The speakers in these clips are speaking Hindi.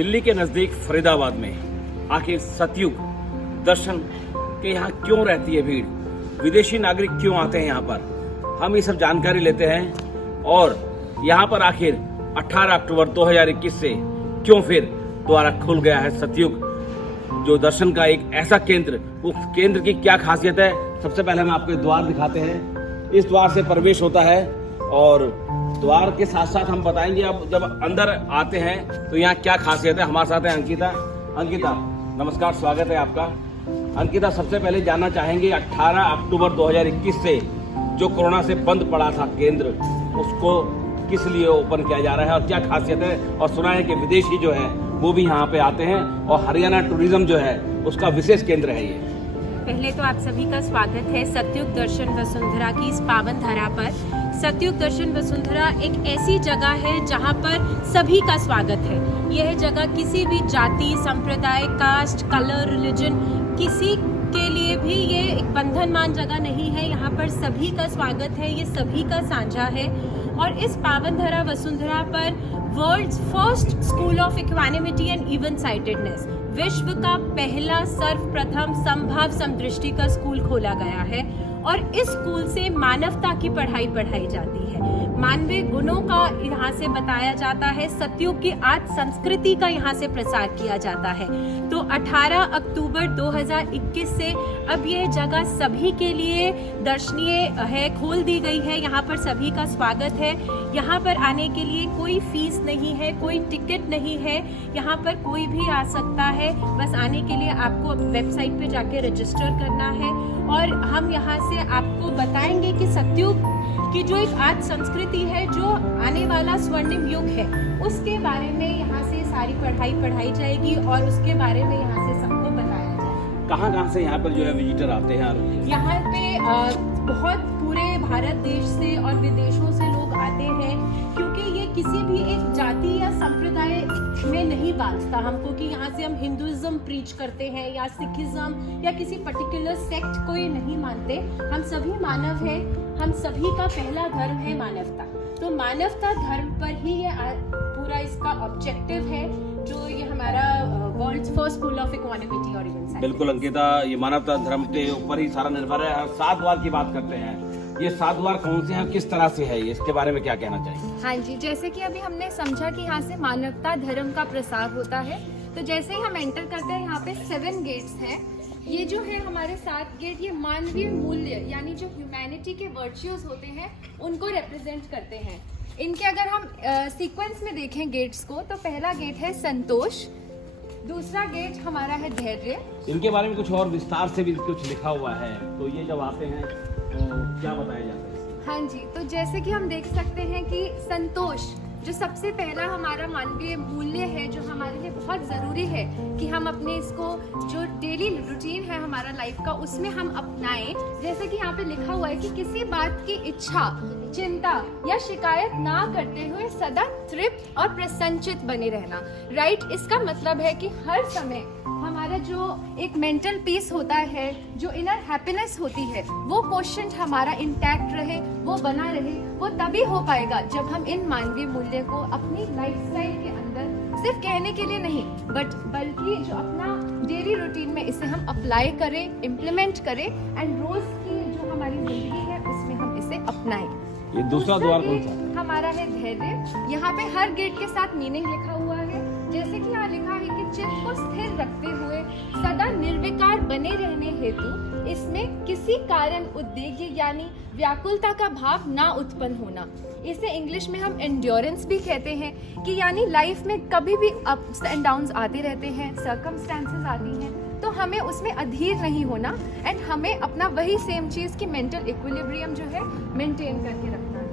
दिल्ली के नज़दीक फरीदाबाद में आखिर सतयुग दर्शन के यहाँ क्यों रहती है भीड़, विदेशी नागरिक क्यों आते हैं यहाँ पर, हम ये सब जानकारी लेते हैं। और यहाँ पर आखिर 18 अक्टूबर 2021 से क्यों फिर दोबारा खुल गया है सतयुग जो दर्शन का एक ऐसा केंद्र, उस केंद्र की क्या खासियत है। सबसे पहले हम आपको द्वार दिखाते हैं। इस द्वार से प्रवेश होता है और द्वार के साथ साथ हम बताएंगे अब जब अंदर आते हैं तो यहाँ क्या खासियत है। हमारे साथ है अंकिता, नमस्कार, स्वागत है आपका। अंकिता, सबसे पहले जानना चाहेंगे 18 अक्टूबर 2021 से जो कोरोना से बंद पड़ा था केंद्र, उसको किस लिए ओपन किया जा रहा है और क्या खासियत है। और सुना है कि विदेशी जो है वो भी यहाँ पे आते हैं और हरियाणा टूरिज्म जो है उसका विशेष केंद्र है ये। पहले तो आप सभी का स्वागत है सतयुग दर्शन वसुंधरा की इस पावन धरा पर। सतयुग दर्शन वसुंधरा एक ऐसी जगह है जहां पर सभी का स्वागत है। यह जगह किसी भी जाति, संप्रदाय, कास्ट, कलर, रिलीजन, किसी के लिए भी ये एक बंधनमान जगह नहीं है। यहाँ पर सभी का स्वागत है, ये सभी का साझा है। और इस पावन धरा वसुंधरा पर world's first school of equanimity and even sightedness, विश्व का पहला सर्वप्रथम समभाव समदृष्टि का स्कूल खोला गया है। और इस स्कूल से मानवता की पढ़ाई जाती है, मानवीय गुणों का यहाँ से बताया जाता है, सतयुग की आज संस्कृति का यहाँ से प्रसार किया जाता है। तो 18 अक्टूबर 2021 से अब यह जगह सभी के लिए दर्शनीय है, खोल दी गई है। यहाँ पर सभी का स्वागत है। यहाँ पर आने के लिए कोई फीस नहीं है, कोई टिकट नहीं है, यहाँ पर कोई भी आ सकता है। बस आने के लिए आपको वेबसाइट पे जाके रजिस्टर करना है और हम यहाँ से आपको बताएंगे कि सतयुग की जो एक आज संस्कृति है, जो आने वाला स्वर्णिम युग है, उसके बारे में यहाँ से सारी पढ़ाई जाएगी और उसके बारे में यहाँ से सबको बताया जाएगा। कहाँ से यहाँ पर जो है विजिटर आते हैं? यहाँ पे बहुत पूरे भारत देश से और विदेशों से लोग आते हैं, क्योंकि ये किसी भी एक जाति या संप्रदाय में नहीं बांटता हमको कि यहाँ से हम हिंदुइज्म प्रीच करते हैं या सिखिज्म या किसी पर्टिकुलर सेक्ट को ये नहीं मानते। हम सभी मानव हैं, हम सभी का पहला धर्म है मानवता। तो मानवता धर्म पर ही ये पूरा इसका ऑब्जेक्टिव है, जो ये हमारा world's first school of equanimity और इवन साइटेडनेस। बिल्कुल अंकिता, ये मानवता धर्म के ऊपर ही सारा निर्भर है। 7 द्वार की बात करते हैं, ये 7 द्वार कौन से हैं, किस तरह से है, इसके बारे में क्या कहना चाहिए? हाँ जी, जैसे कि अभी हमने समझा कि यहाँ से मानवता धर्म का प्रसार होता है, तो जैसे ही हम एंटर करते हैं यहाँ पे 7 गेट्स हैं। ये जो है हमारे 7 गेट, ये मानवीय मूल्य यानी जो ह्यूमैनिटी के वर्च्यूज होते हैं उनको रिप्रेजेंट करते हैं। इनके अगर हम सीक्वेंस में देखें गेट्स को, तो पहला गेट है संतोष, दूसरा गेट हमारा है धैर्य। इनके बारे में कुछ और विस्तार से भी कुछ लिखा हुआ है, तो ये जब आते हैं तो क्या बताया जाता है? हाँ जी, तो जैसे कि हम देख सकते हैं कि संतोष जो सबसे पहला हमारा मानवीय मूल्य है, जो हमारे लिए बहुत ज़रूरी है कि हम अपने इसको जो डेली रूटीन है हमारा लाइफ का, उसमें हम अपनाएं। जैसे कि यहाँ पे लिखा हुआ है कि किसी बात की इच्छा, चिंता या शिकायत ना करते हुए सदा तृप्त और प्रसन्नचित बने रहना। राइट, इसका मतलब है कि हर समय हमारा जो एक मेंटल पीस होता है, जो इनर हैप्पीनेस होती है, वो क्वेश्चन हमारा इंटैक्ट रहे, वो बना रहे। वो तभी हो पाएगा जब हम इन मानवीय मूल्य को अपनी लाइफस्टाइल के अंदर सिर्फ कहने के लिए नहीं, बल्कि जो अपना डेली रूटीन में इसे हम अप्लाई करें, इम्प्लीमेंट करें एंड रोज की जो हमारी जिंदगी है उसमें हम इसे अपनाएं। ये दूसरा द्वार कौन सा? हमारा है धैर्य। यहाँ पे हर गेट के साथ मीनिंग लिखा हुआ है। जैसे कि यहाँ लिखा है कि चित्त को स्थिर रखते हुए सदा निर्विकार बने रहने हेतु इसमें किसी कारण उद्वेग यानी व्याकुलता का भाव ना उत्पन्न होना। इसे इंग्लिश में हम एंड्योरेंस भी कहते हैं, कि यानी लाइफ में कभी भी अप्स एंड डाउन्स आते रहते हैं, सर्कमस्टेंसेस आती हैं, तो हमें उसमें अधीर नहीं होना एंड हमें अपना वही सेम चीज़ की मेंटल इक्विलिब्रियम जो है मेंटेन करके रखना है।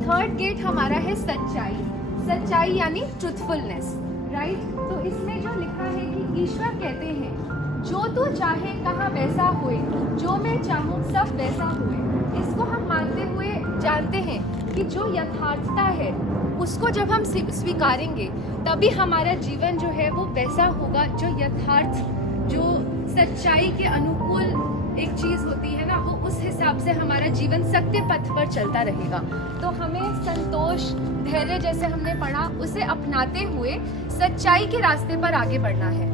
थर्ड गेट हमारा है सच्चाई। सच्चाई यानी ट्रुथफुलनेस। राइट, तो इसमें जो लिखा है कि ईश्वर कहते हैं, जो तू चाहे कहाँ वैसा होए, जो मैं चाहूँ सब वैसा होए। इसको हम मानते हुए जानते हैं कि जो यथार्थता है उसको जब हम स्वीकारेंगे तभी हमारा जीवन जो है वो वैसा होगा जो यथार्थ, जो सच्चाई के अनुकूल एक चीज होती है ना, वो उस हिसाब से हमारा जीवन सत्य पथ पर चलता रहेगा। तो हमें संतोष, धैर्य जैसे हमने पढ़ा, उसे अपनाते हुए सच्चाई के रास्ते पर आगे बढ़ना है।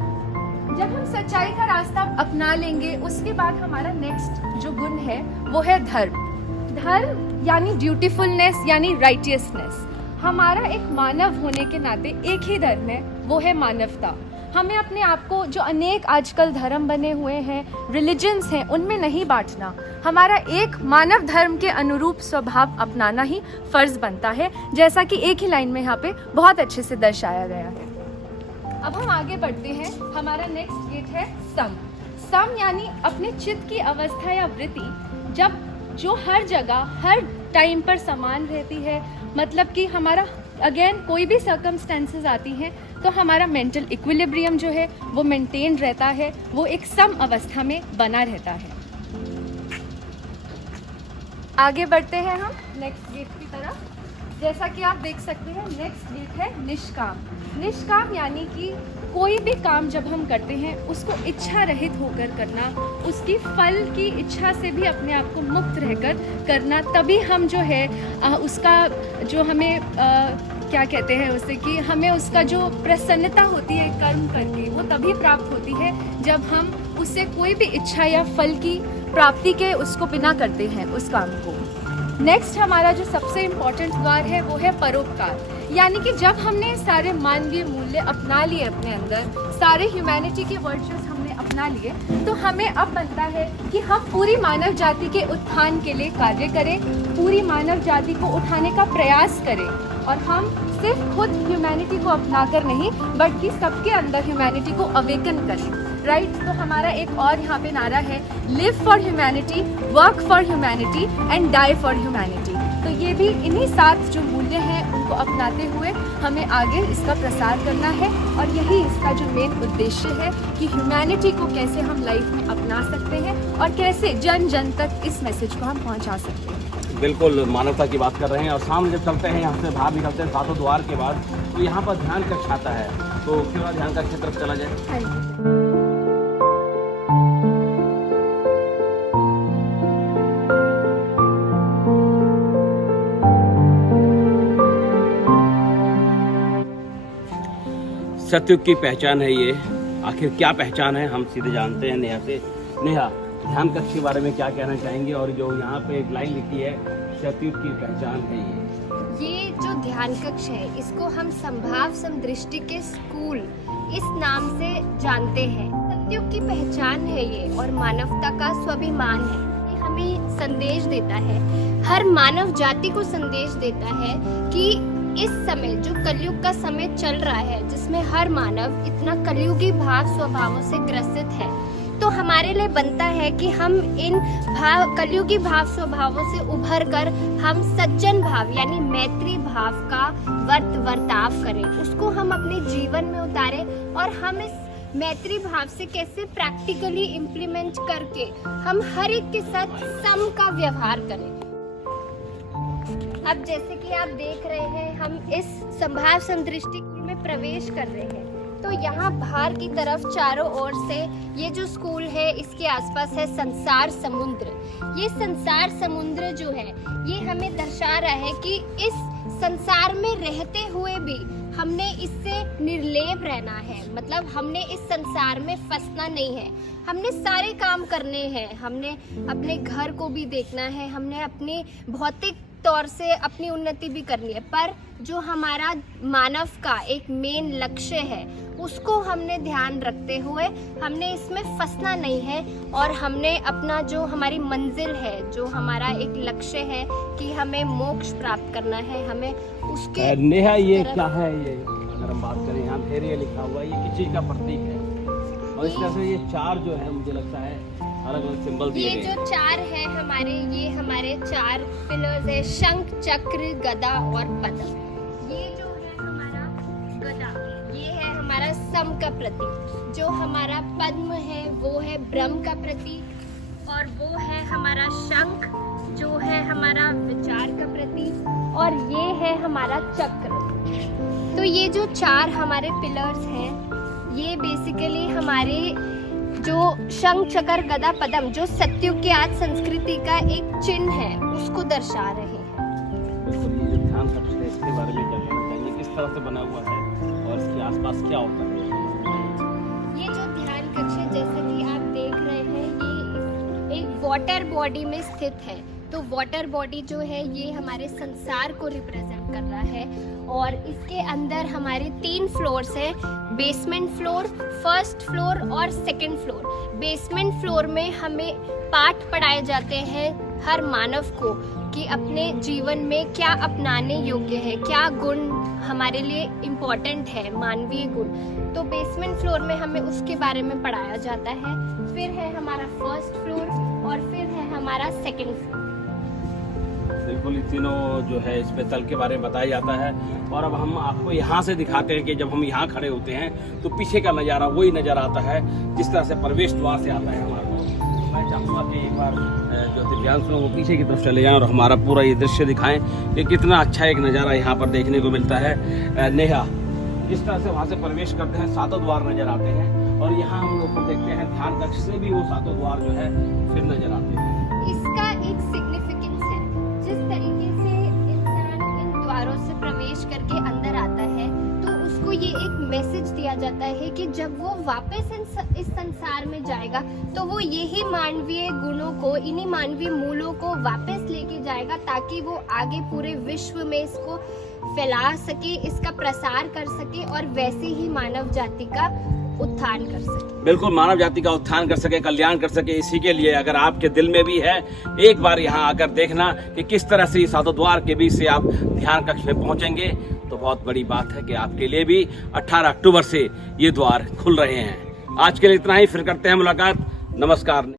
जब हम सच्चाई का रास्ता अपना लेंगे, उसके बाद हमारा नेक्स्ट जो गुण है वो है धर्म। धर्म यानी ड्यूटीफुलनेस यानी राइटियसनेस। हमारा एक मानव होने के नाते एक ही धर्म है, वो है मानवता। हमें अपने आप को, जो अनेक आजकल धर्म बने हुए हैं, रिलीजन्स हैं, उनमें नहीं बांटना। हमारा एक मानव धर्म के अनुरूप स्वभाव अपनाना ही फर्ज बनता है, जैसा कि एक ही लाइन में यहाँ पे बहुत अच्छे से दर्शाया गया है। अब हम आगे बढ़ते हैं। हमारा नेक्स्ट गेट है सम। सम यानी अपने चित्त की अवस्था या वृत्ति, जब जो हर जगह हर टाइम पर समान रहती है। मतलब कि हमारा अगेन कोई भी सर्कमस्टेंसेस आती हैं तो हमारा मेंटल इक्विलिब्रियम जो है वो मेंटेन रहता है, वो एक सम अवस्था में बना रहता है। आगे बढ़ते हैं हम नेक्स्ट गेट की तरफ। जैसा कि आप देख सकते हैं, नेक्स्ट गेट है निष्काम। निष्काम यानी कि कोई भी काम जब हम करते हैं उसको इच्छा रहित होकर करना, उसकी फल की इच्छा से भी अपने आप को मुक्त रहकर करना। तभी हम जो है उसका जो हमें क्या कहते हैं उसे, कि हमें उसका जो प्रसन्नता होती है कर्म करके, वो तभी प्राप्त होती है जब हम उससे कोई भी इच्छा या फल की प्राप्ति के उसको बिना करते हैं उस काम को। नेक्स्ट हमारा जो सबसे इम्पोर्टेंट द्वार है वो है परोपकार। यानी कि जब हमने सारे मानवीय मूल्य अपना लिए अपने अंदर, सारे ह्यूमैनिटी के वर्चुअस हमने अपना लिए, तो हमें अब बनता है कि हम पूरी मानव जाति के उत्थान के लिए कार्य करें, पूरी मानव जाति को उठाने का प्रयास करें। और हम सिर्फ खुद ह्यूमैनिटी को अपनाकर नहीं, बल्कि सबके अंदर ह्यूमैनिटी को अवेकन करें। राइट तो हमारा एक और यहाँ पे नारा है, live for humanity, work for humanity and die for humanity. तो ये भी इन्हीं 7 जो मूल्य हैं उनको अपनाते हुए हमें आगे इसका प्रसार करना है। और यही इसका जो मेन उद्देश्य है कि ह्यूमैनिटी को कैसे हम लाइफ में अपना सकते हैं और कैसे जन जन तक इस मैसेज को हम पहुँचा सकते हैं। बिल्कुल मानवता की बात कर रहे हैं। और सामने जब चलते हैं, यहाँ से बाहर निकलते हैं 7 द्वार के बाद, तो यहाँ पर ध्यान कक्ष आता है। तो क्यों ना ध्यान कक्ष की तरफ चला जाए। सतयुग की पहचान है ये। आखिर क्या पहचान है, हम सीधे जानते हैं नेहा से। नेहा, ध्यान कक्ष के बारे में क्या कहना चाहेंगे? और जो यहाँ पे एक लाइन लिखी है, सतयुग की पहचान है ये जो ध्यान कक्ष है, इसको हम संभाव समदृष्टि के स्कूल इस नाम से जानते हैं। सतयुग की पहचान है ये, और मानवता का स्वाभिमान है। ये हमें संदेश देता है, हर मानव जाति को संदेश देता है कि इस समय जो कलयुग का समय चल रहा है, जिसमें हर मानव इतना कलयुगी भाव स्वभावों से ग्रसित है, तो हमारे लिए बनता है कि हम इन कलयुगी भाव स्वभावों से उभर कर हम सज्जन भाव यानी मैत्री भाव का वर्ताव करें, उसको हम अपने जीवन में उतारें। और हम इस मैत्री भाव से कैसे प्रैक्टिकली इम्प्लीमेंट करके हम हर एक के साथ सम का व्यवहार करें। अब जैसे कि आप देख रहे हैं, हम इस संभाव समदृष्टि में प्रवेश कर रहे हैं। तो यहाँ बाहर की तरफ चारों ओर से ये जो स्कूल है, इसके आसपास है संसार समुद्र। ये संसार समुद्र जो है, ये हमें दर्शा रहा है कि इस संसार में रहते हुए भी हमने इससे निर्लेप रहना है। मतलब हमने इस संसार में फंसना नहीं है। हमने सारे काम करने हैं, हमने अपने घर को भी देखना है, हमने अपने भौतिक तौर से अपनी उन्नति भी करनी है, पर जो हमारा मानव का एक मेन लक्ष्य है, उसको हमने ध्यान रखते हुए हमने इसमें फंसना नहीं है। और हमने अपना जो हमारी मंजिल है, जो हमारा एक लक्ष्य है कि हमें मोक्ष प्राप्त करना है, हमें उसके नेहा ये क्या है? ये अगर हम बात करें, यहाँ धैर्य लिखा हुआ है, ये किस चीज का प्रतीक है? और इस तरह से ये 4 जो है, मुझे लगता है अलग अलग सिंबल दिए गए। ये जो 4 है ये हमारे 4 पिलर्स है, शंख, चक्र, गदा और पद्म। ये जो है हमारा गदा, ये है हमारा सम का प्रतीक। जो हमारा पद्म है वो है ब्रह्म का प्रतीक, और वो है हमारा शंख जो है हमारा विचार का प्रतीक, और ये है हमारा चक्र। तो ये जो 4 हमारे पिलर्स हैं, ये बेसिकली हमारे जो शंख चक्र गदा पद्म जो सतयुग की आज संस्कृति का एक चिन्ह है उसको दर्शा रहे हैं। बिल्कुल, ये जो ध्यान कक्ष है इसके बारे में क्या कहना चाहिए, किस तरह से बना हुआ है और इसके आसपास क्या होता है? ये जो ध्यान कक्ष है जैसा कि आप देख रहे हैं ये एक वाटर बॉडी में स्थित है। तो वाटर बॉडी जो है ये हमारे संसार को रिप्रेजेंट कर रहा है और इसके अंदर हमारे 3 फ्लोर्स है, बेसमेंट फ्लोर, फर्स्ट फ्लोर और सेकंड फ्लोर। बेसमेंट फ्लोर में हमें पाठ पढ़ाए जाते हैं हर मानव को कि अपने जीवन में क्या अपनाने योग्य है, क्या गुण हमारे लिए इम्पोर्टेंट है, मानवीय गुण। तो बेसमेंट फ्लोर में हमें उसके बारे में पढ़ाया जाता है। फिर है हमारा फर्स्ट फ्लोर और फिर है हमारा सेकंड फ्लोर। बिल्कुल, इन तीनों जो है इस पे तल के बारे में बताया जाता है। और अब हम आपको यहाँ से दिखाते हैं कि जब हम यहाँ खड़े होते हैं तो पीछे का नज़ारा वही नज़र आता है जिस तरह से प्रवेश द्वार से आता है हमारा। मैं चाहूँगा कि एक बार जो दिव्यांश लोग वो पीछे की तरफ चले जाएं और हमारा पूरा ये दृश्य दिखाएं कि कितना अच्छा एक नज़ारा यहाँ पर देखने को मिलता है। नेहा, जिस तरह से वहाँ से प्रवेश करते हैं 7 द्वार नजर आते हैं और यहाँ हम ऊपर देखते हैं ध्यान कक्ष से भी वो 7 द्वार जो है फिर नजर आते हैं। इसका एक सिग्निफिकेंस है, जिस तरीके से इंसान इन द्वारों से प्रवेश करके अंदर आता है तो उसको ये एक मैसेज दिया जाता है कि जब वो वापस इस संसार में जाएगा तो वो यही मानवीय गुणों को, इन्हीं मानवीय मूल्यों को वापस लेके जाएगा ताकि वो आगे पूरे विश्व में इसको फैला सके, इसका प्रसार कर सके और वैसे ही मानव जाति का उत्थान कर सके। बिल्कुल, मानव जाति का उत्थान कर सके, कल्याण कर सके। इसी के लिए अगर आपके दिल में भी है, एक बार यहाँ आकर देखना कि किस तरह से 7 द्वार के बीच से आप ध्यान कक्ष में पहुंचेंगे तो बहुत बड़ी बात है कि आपके लिए भी 18 अक्टूबर से ये द्वार खुल रहे हैं। आज के लिए इतना ही, फिर करते हैं मुलाकात। नमस्कार।